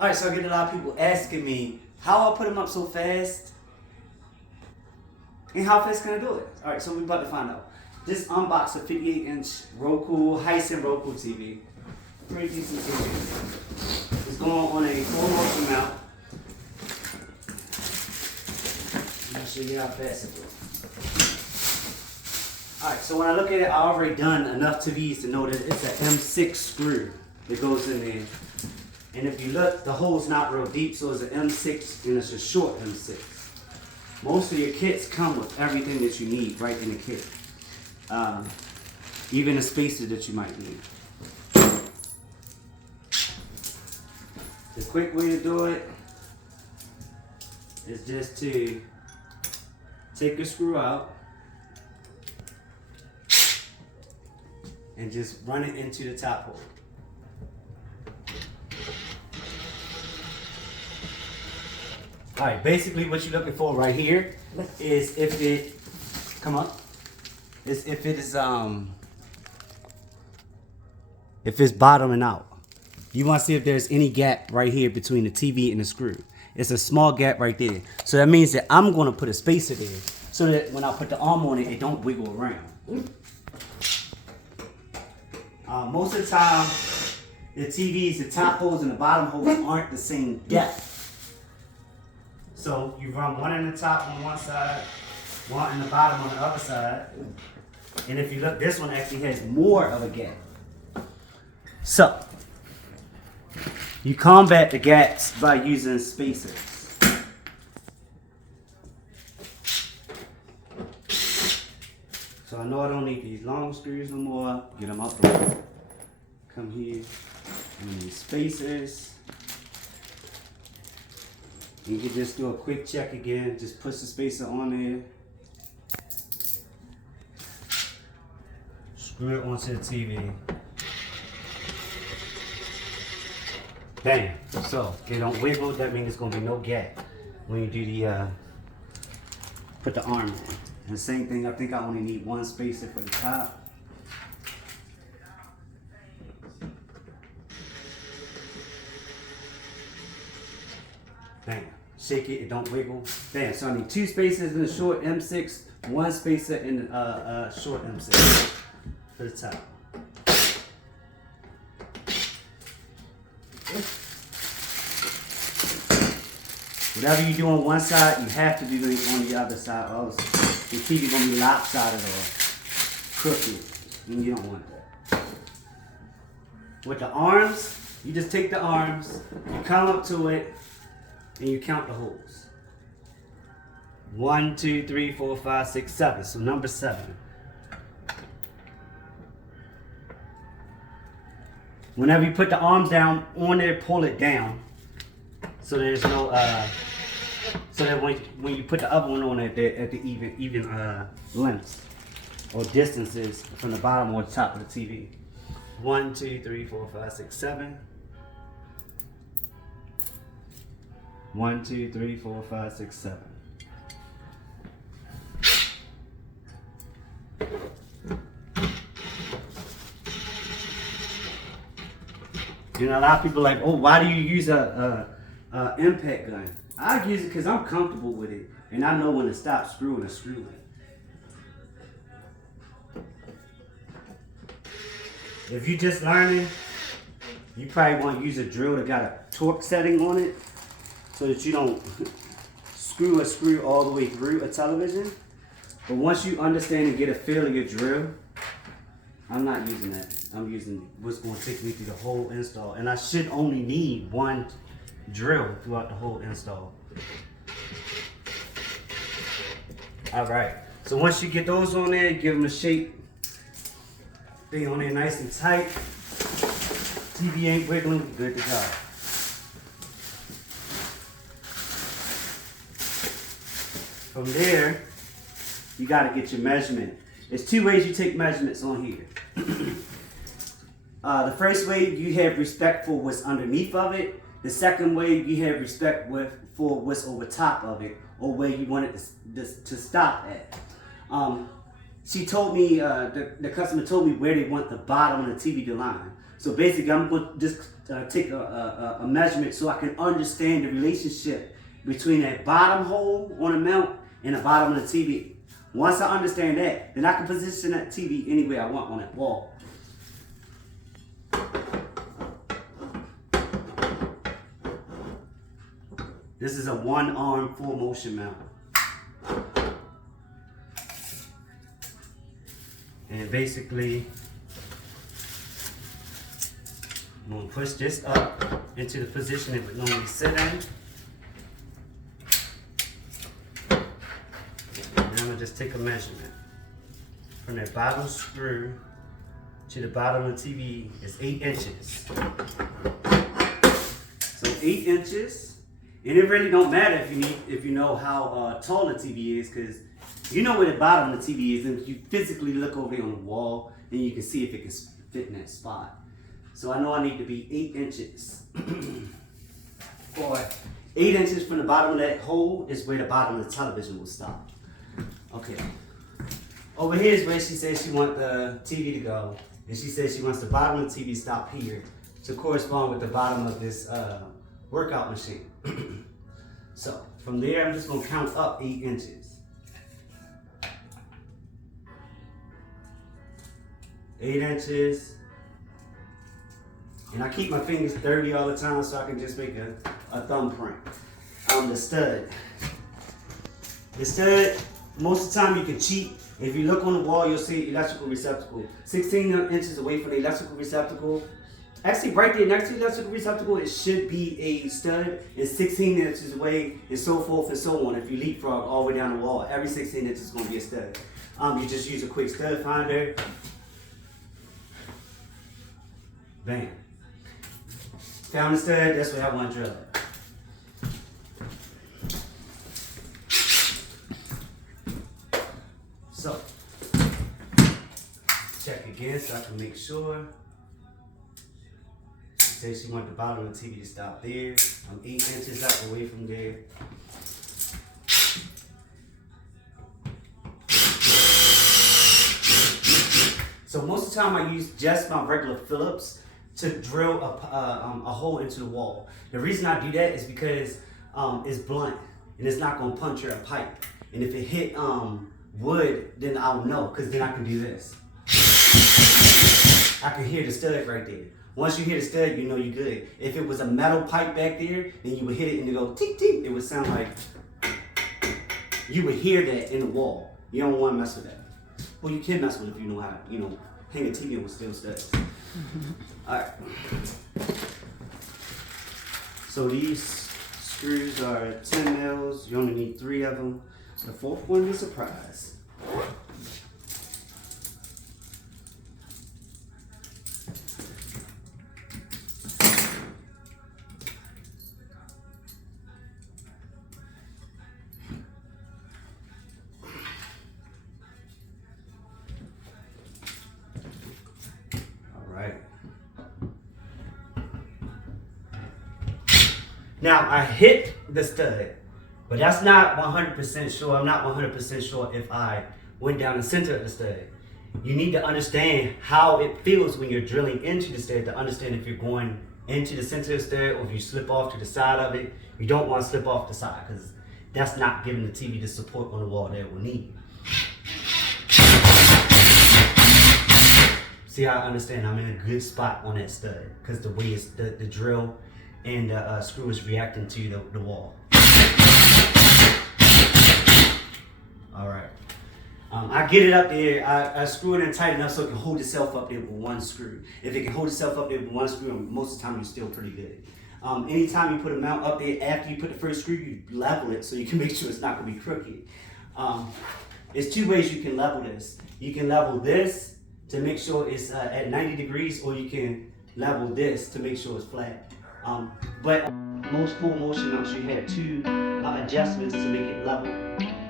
Alright, so I get a lot of people asking me how I put them up so fast and how fast can I do it? Alright, so we're about to find out. Just unbox a 58-inch Roku, Hisense Roku TV. Pretty decent TV. It's going on a full motion mount. I'll show you how fast it goes. Alright, so when I look at it, I already done enough TVs to know that it's an M6 screw that goes in there. And if you look, the hole's not real deep, so it's an M6 and it's a short M6. Most of your kits come with everything that you need right in the kit. Even the spacer that you might need. The quick way to do it is just to take the screw out and just run it into the top hole. Alright, basically what you're looking for right here is if it if it's bottoming out. You want to see if there's any gap right here between the TV and the screw. It's a small gap right there. So that means that I'm going to put a spacer there so that when I put the arm on it, it don't wiggle around. Most of the time, the TVs, the top holes and the bottom holes aren't the same depth. So you run one in the top on one side, one in the bottom on the other side. And if you look, this one actually has more of a gap. So, you combat the gaps by using spacers. So I know I don't need these long screws no more. Get them out the way. Come here. And these spacers. You can just do a quick check again. Just push the spacer on there. Screw it onto the TV. Bam. So, they don't wiggle. That means there's going to be no gap when you do the, put the arm in. And the same thing, I think I only need one spacer for the top. Bam. Shake it, it don't wiggle. Bam. So I need two spacers in the short M6, one spacer in the short M6 for the top. Whatever you do on one side, you have to do it on the other side. Or else your TV gonna be lopsided or crooked, and you don't want that. With the arms, you just take the arms, you come up to it, and you count the holes. 1, 2, 3, 4, 5, 6, 7. So number 7. Whenever you put the arms down on there, pull it down. So there's no, so that when you put the other one on at the even lengths or distances from the bottom or the top of the TV. 1, 2, 3, 4, 5, 6, 7. 1, 2, 3, 4, 5, 6, 7. You know, a lot of people are like, oh, why do you use a impact gun? I use it because I'm comfortable with it, and I know when to stop screwing a screw in. If you're just learning, you probably want to use a drill that got a torque setting on it, so that you don't screw a screw all the way through a television. But once you understand and get a feel of your drill, I'm not using that. I'm using what's going to take me through the whole install. And I should only need one drill throughout the whole install. Alright, so once you get those on there, give them a shake. They on there nice and tight. TV ain't wiggling, good to go. From there, you got to get your measurement. There's two ways you take measurements on here. The first way, you have respect for what's underneath of it. The second way, you have respect for what's over top of it, or where you want it to stop at. She told me, the customer told me where they want the bottom of the TV to line. So basically, I'm going to just take a measurement so I can understand the relationship between that bottom hole on the mount and the bottom of the TV. Once I understand that, then I can position that TV any way I want on that wall. This is a one-arm full motion mount. And basically, I'm going to push this up into the position it would normally sit in. And I'm going to just take a measurement. From that bottom screw to the bottom of the TV is 8 inches. So 8 inches. And it really don't matter if you know how tall the TV is, because you know where the bottom of the TV is, and you physically look over here on the wall and you can see if it can fit in that spot. So I know I need to be 8 inches. Or 8 inches from the bottom of that hole is where the bottom of the television will stop. Okay. Over here is where she says she wants the TV to go. And she says she wants the bottom of the TV to stop here to correspond with the bottom of this workout machine. So from there, I'm just going to count up 8 inches. 8 inches. And I keep my fingers dirty all the time so I can just make a thumbprint. The stud. The stud, most of the time you can cheat. If you look on the wall, you'll see electrical receptacle. 16 inches away from the electrical receptacle. Actually, right there next to the electrical receptacle, it should be a stud. And 16 inches away, and so forth and so on. If you leapfrog all the way down the wall, every 16 inches is going to be a stud. You just use a quick stud finder. Bam. Found the stud, that's where I want to drill it. So, check again so I can make sure. She says she wants the bottom of the TV to stop there. I'm 8 inches up away from there. So most of the time I use just my regular Phillips to drill a hole into the wall. The reason I do that is because it's blunt and it's not going to puncture a pipe. And if it hit wood, then I'll know, because then I can do this. I can hear the stud right there. Once you hear the stud, you know you're good. If it was a metal pipe back there, then you would hit it and it go tick tick. It would sound like, you would hear that in the wall. You don't want to mess with that. Well, you can mess with it if you know how to, hang a TV with steel studs. Alright. So these screws are 10 mils. You only need 3 of them. The 4th one is a surprise. Now I hit the stud, but that's not 100% sure. I'm not 100% sure if I went down the center of the stud. You need to understand how it feels when you're drilling into the stud to understand if you're going into the center of the stud or if you slip off to the side of it. You don't want to slip off the side because that's not giving the TV the support on the wall that it will need. See how I understand I'm in a good spot on that stud because the way it's the drill and the screw is reacting to the wall. Alright. I get it up there, I screw it in tight enough so it can hold itself up there with one screw. If it can hold itself up there with one screw, most of the time you're still pretty good. Anytime you put a mount up there, after you put the first screw, you level it so you can make sure it's not going to be crooked. There's 2 ways you can level this. You can level this to make sure it's at 90 degrees, or you can level this to make sure it's flat. But most full motion mounts, you have 2 adjustments to make it level.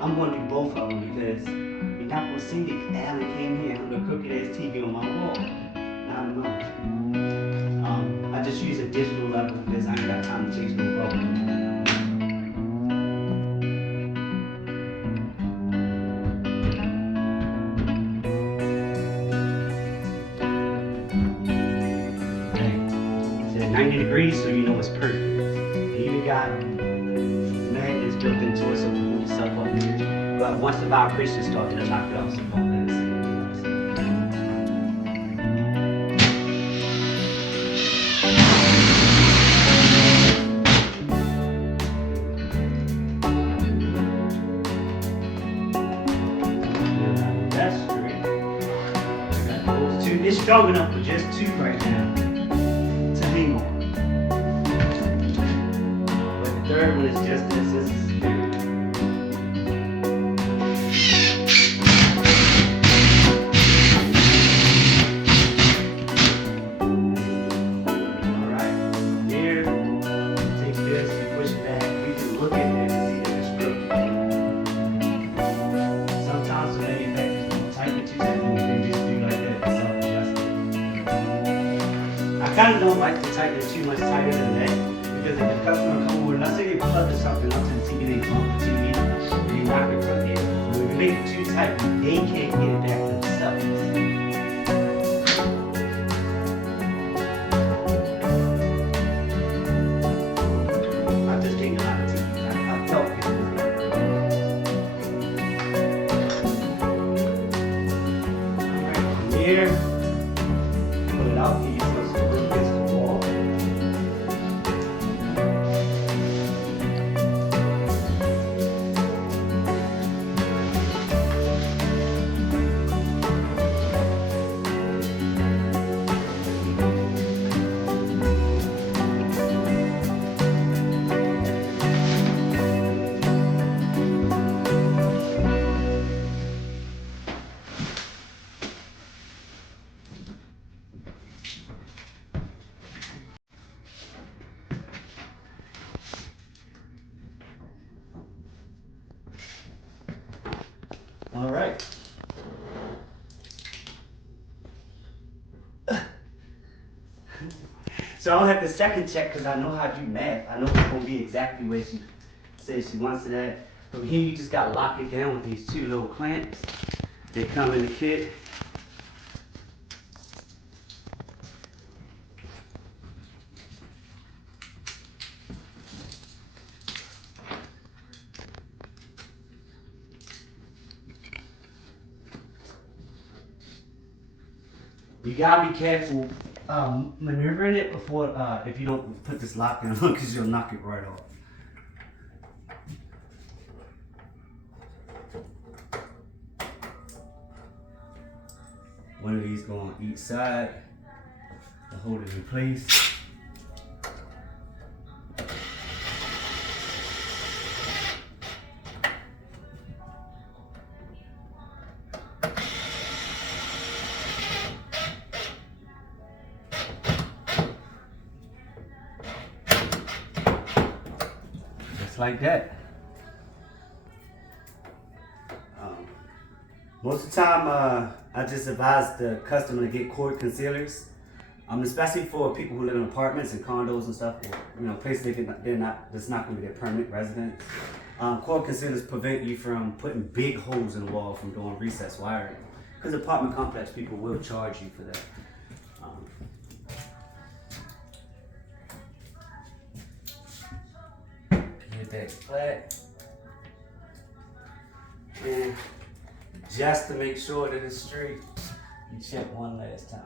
I'm going to do both of them because you're not going to see that Alan came here and put a crooked ass TV on my wall. I don't know. I just use a digital level because I ain't got time to change no bulb. it's perfect. It even got magnets built into it so it can move itself up. But once the vibration starts, it'll knock it off. So you won't let it sink. That's straight. I got those two. It's strong enough for just two right now to hang on. But the third one is just this. This is alright. Here, take this, you push it back. You can look at that and see that it's crooked. Sometimes the manufacturers don't tighten it too tight, and they just do like that. It's self-adjusting. I kind of don't like to tighten it too much tighter than that, because if the customer come over, let's say they plug something up to the TV, they bump the TV, they knock it from here. When we make it too tight, they can't get it back to themselves. I just can't get out of TV. I felt it. Alright, from here, pull it out, get yourself some room against the wall. All right. So I'll have the second check because I know how to do math. I know it's gonna be exactly where she says she wants it at. From here, you just gotta lock it down with these two little clamps. They come in the kit. You gotta be careful maneuvering it before if you don't put this lock in because you'll knock it right off. One of these go on each side to hold it in place. Like that. Most of the time, I just advise the customer to get cord concealers, especially for people who live in apartments and condos and stuff, or places that's not going to be their permanent residence. Cord concealers prevent you from putting big holes in the wall from doing recessed wiring, because apartment complex people will charge you for that. Get that flat. And just to make sure that it's straight, you check one last time.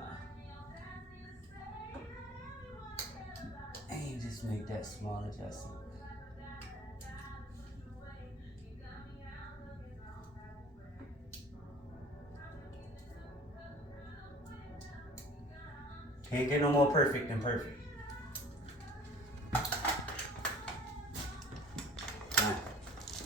And you just make that small adjustment. Can't get no more perfect than perfect.